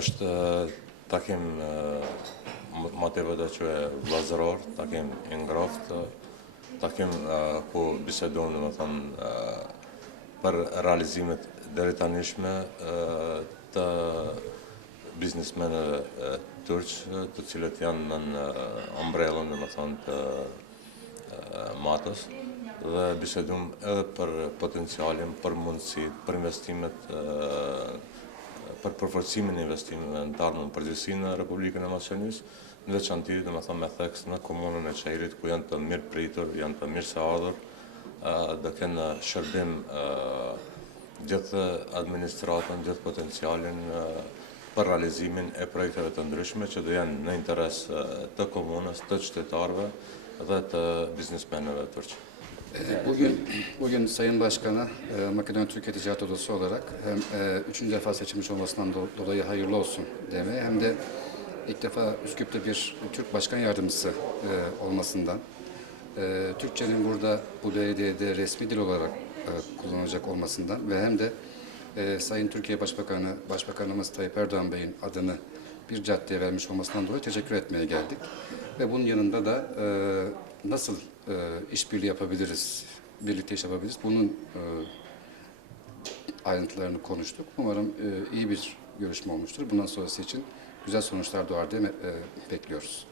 është takim më të vëdo që vazëror, takim ingroft, takim ku bisedojmë, në më thënë, për realizimet dëritanishme të biznismenëve tërqë, të cilët janë në ombrellën, në më thënë, të matës dhe bisedum edhe për potencialin, për mundësit, për investimet për përforcimin e investimeve në ardhmen përgjithësi në Republikën e Maqedonisë, në veçanti domethënë me theks në komunën e Çajrit ku janë të mirë pritur, janë të mirë se ardhur, ë, do kenë shërbim gjithë administratën, gjithë potencialin realizimin e projekteve të ndryshme që do janë në interes ë, të komunës, të qytetarëve dhe të biznesmenëve turq. E, Bugün bugün Sayın Başkan'a e, Makedonya Türkiye Ticaret Odası olarak hem e, üçüncü defa seçilmiş olmasından do- dolayı hayırlı olsun demeye hem de ilk defa Üsküp'te bir Türk Başkan Yardımcısı e, olmasından e, Türkçenin burada bu belediyede resmi dil olarak e, kullanılacak olmasından ve hem de e, Sayın Türkiye Başbakanı, Başbakanımız Tayyip Erdoğan Bey'in adını bir caddeye vermiş olmasından dolayı teşekkür etmeye geldik. Ve bunun yanında da e, nasıl e, işbirliği yapabiliriz, birlikte iş yapabiliriz bunun e, ayrıntılarını konuştuk. Umarım e, iyi bir görüşme olmuştur. Bundan sonrası için güzel sonuçlar doğar diye e, bekliyoruz.